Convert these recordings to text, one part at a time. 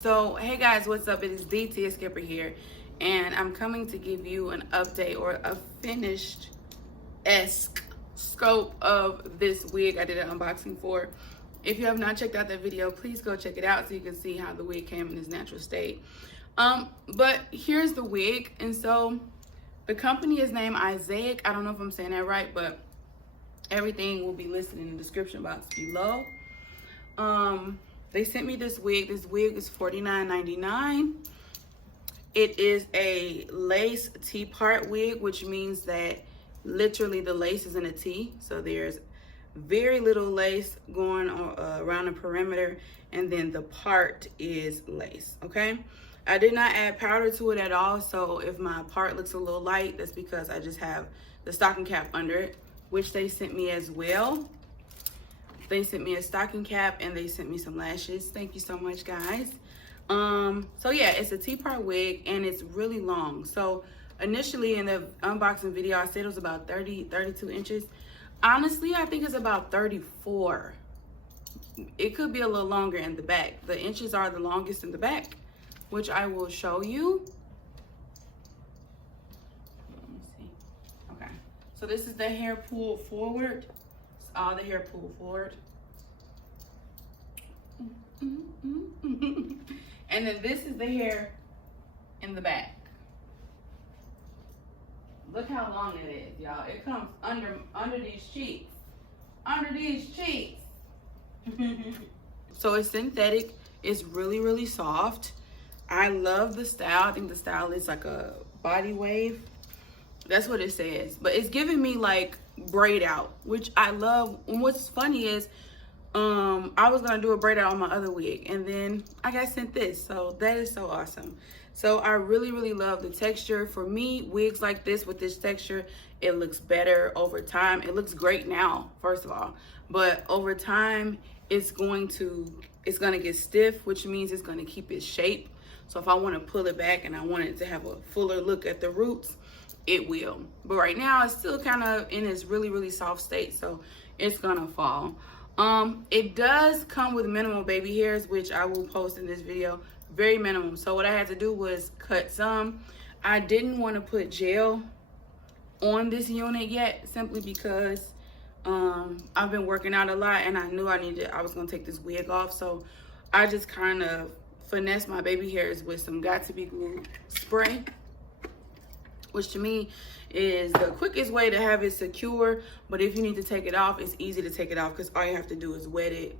So, hey guys, what's up? It is DT Skipper here, and I'm coming to give you an update or a finished-esque scope of this wig I did an unboxing for. If you have not checked out that video, please go check it out so you can see how the wig came in its natural state. But here's the wig, and so the company is named Isaic. I don't know if I'm saying that right, but everything will be listed in the description box below. They sent me this wig. This wig is $49.99. It is a lace T-part wig, which means that literally the lace is in a T. So there's very little lace going around the perimeter, and then the part is lace, okay? I did not add powder to it at all, so if my part looks a little light, that's because I just have the stocking cap under it, which they sent me as well. They sent me a stocking cap and they sent me some lashes. Thank you so much, guys. So yeah, it's a T-part wig and it's really long. So initially in the unboxing video, I said it was about 32 inches. Honestly, I think it's about 34. It could be a little longer in the back. The inches are the longest in the back, which I will show you. Let me see. Okay, so this is the hair pulled forward. All the hair pulled forward. And then this is the hair in the back. Look how long it is, y'all. It comes under these cheeks. Under these cheeks. So it's synthetic. It's really, really soft. I love the style. I think the style is like a body wave. That's what it says. But it's giving me like braid out, which I love. And what's funny is I was gonna do a braid out on my other wig, and then I got sent this, so that is so awesome. So I really, really love the texture. For me, wigs like this with this texture, it looks better over time. It looks great now, first of all, but over time it's gonna get stiff, which means it's gonna keep its shape. So if I want to pull it back and I want it to have a fuller look at the roots, it will. But right now it's still kind of in its really, really soft state, so it's gonna fall. It does come with minimal baby hairs, which I will post in this video. Very minimum. So what I had to do was cut some. I didn't want to put gel on this unit yet, simply because I've been working out a lot and I knew I was gonna take this wig off. So I just kind of finessed my baby hairs with some Got To Be Glue spray, which to me is the quickest way to have it secure. But if you need to take it off, it's easy to take it off because all you have to do is wet it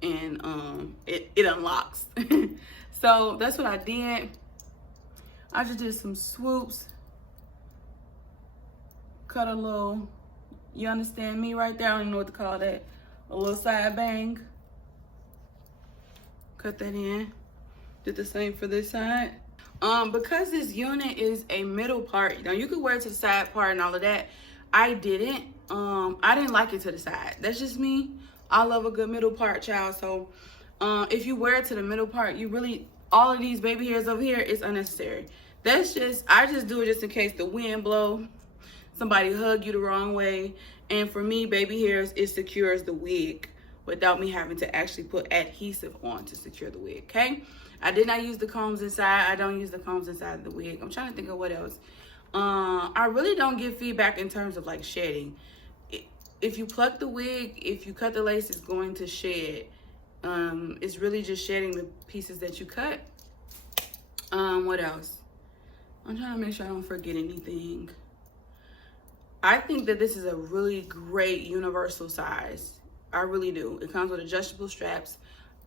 and it unlocks. So that's what I did. I just did some swoops, cut a little, you understand me right there, I don't even know what to call that, a little side bang, cut that in. Did the same for this side. Because this unit is a middle part, you know, you could wear it to the side part and all of that. I didn't like it to the side. That's just me. I love a good middle part, child. So if you wear it to the middle part, you really, all of these baby hairs over here is unnecessary. I just do it just in case the wind blow, somebody hug you the wrong way. And for me, baby hairs, it secures the wig without me having to actually put adhesive on to secure the wig, okay? I did not use the combs inside. I don't use the combs inside of the wig. I'm trying to think of what else. I really don't give feedback in terms of like shedding. If you pluck the wig, if you cut the lace, it's going to shed. It's really just shedding the pieces that you cut. What else? I'm trying to make sure I don't forget anything. I think that this is a really great universal size. I really do. It comes with adjustable straps.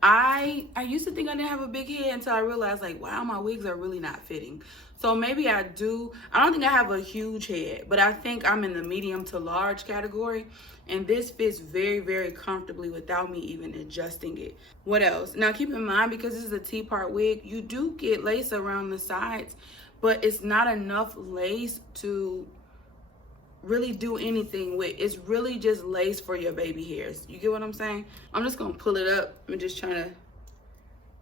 I used to think I didn't have a big head until I realized, like, wow, my wigs are really not fitting. So maybe I do. I don't think I have a huge head, but I think I'm in the medium to large category. And this fits very, very comfortably without me even adjusting it. What else? Now, keep in mind, because this is a T-part wig, you do get lace around the sides, but it's not enough lace to really do anything with. It's really just lace for your baby hairs. You get what I'm saying? I'm just gonna pull it up. I'm just trying to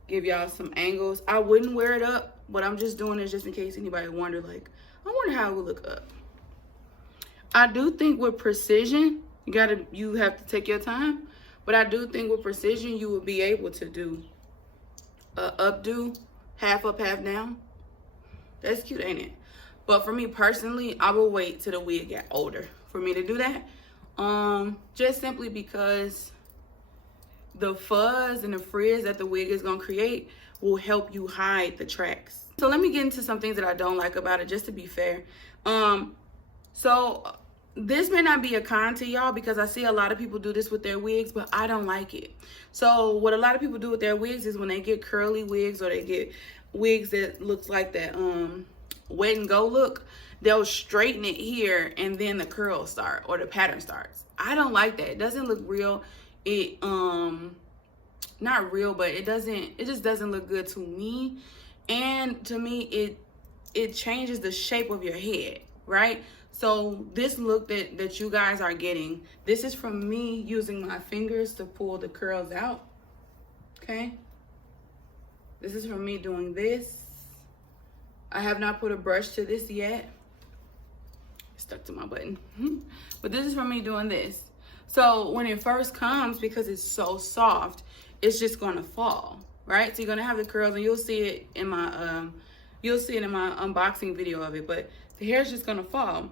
give y'all some angles. I wouldn't wear it up, but I'm just doing this just in case anybody wonder, like, I wonder how it would look up. I do think with precision, you have to take your time, but I do think with precision you will be able to do updo, half up, half down. That's cute, ain't it? But for me personally, I will wait till the wig get older for me to do that. Just simply because the fuzz and the frizz that the wig is gonna create will help you hide the tracks. So let me get into some things that I don't like about it, just to be fair. So this may not be a con to y'all because I see a lot of people do this with their wigs, but I don't like it. So what a lot of people do with their wigs is when they get curly wigs or they get wigs that looks like that wet and go look, they'll straighten it here and then the curls start or the pattern starts. I don't like that. It doesn't look real. It not real, but it just doesn't look good to me. And to me, it changes the shape of your head, right? So this look that you guys are getting, this is from me using my fingers to pull the curls out, okay? This is from me doing this. I have not put a brush to this yet. It's stuck to my button. But this is from me doing this. So when it first comes, because it's so soft, it's just gonna fall, right? So you're gonna have the curls, and you'll see it in my unboxing video of it, but the hair is just gonna fall.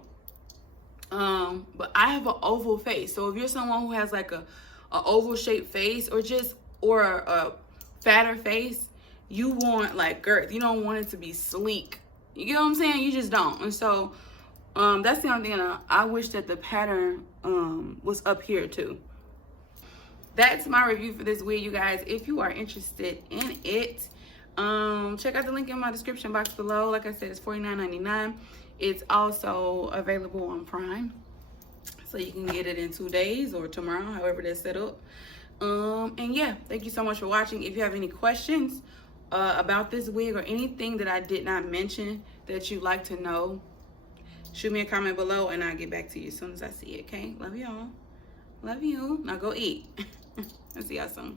But I have an oval face, so if you're someone who has like a oval shaped face or a fatter face, you want like girth. You don't want it to be sleek. You get what I'm saying? You just don't. And so that's the only thing I wish that the pattern was up here too. That's my review for this wig, you guys. If you are interested in it, check out the link in my description box below. Like I said, it's $49.99. It's also available on Prime, so you can get it in 2 days or tomorrow, however that's set up. And yeah, thank you so much for watching. If you have any questions about this wig or anything that I did not mention that you'd like to know, shoot me a comment below and I'll get back to you as soon as I see it, okay? Love y'all. Love you. Now go eat. I'll see y'all soon.